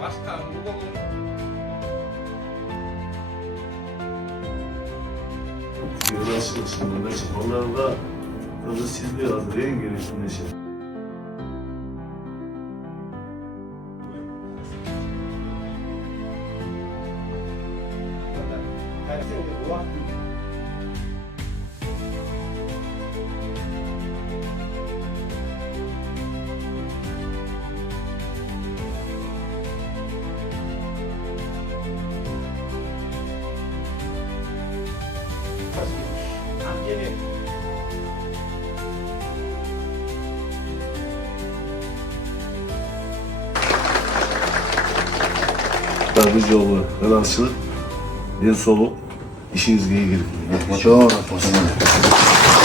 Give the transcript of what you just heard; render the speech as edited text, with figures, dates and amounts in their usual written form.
başka bu Yoldaşlık sunumda çıkmalarda tadı çiziliyor az en gelişinde şey. Yardımcı olma, helalçılık, en soluk, işiniz iyi girin. Çok rahat.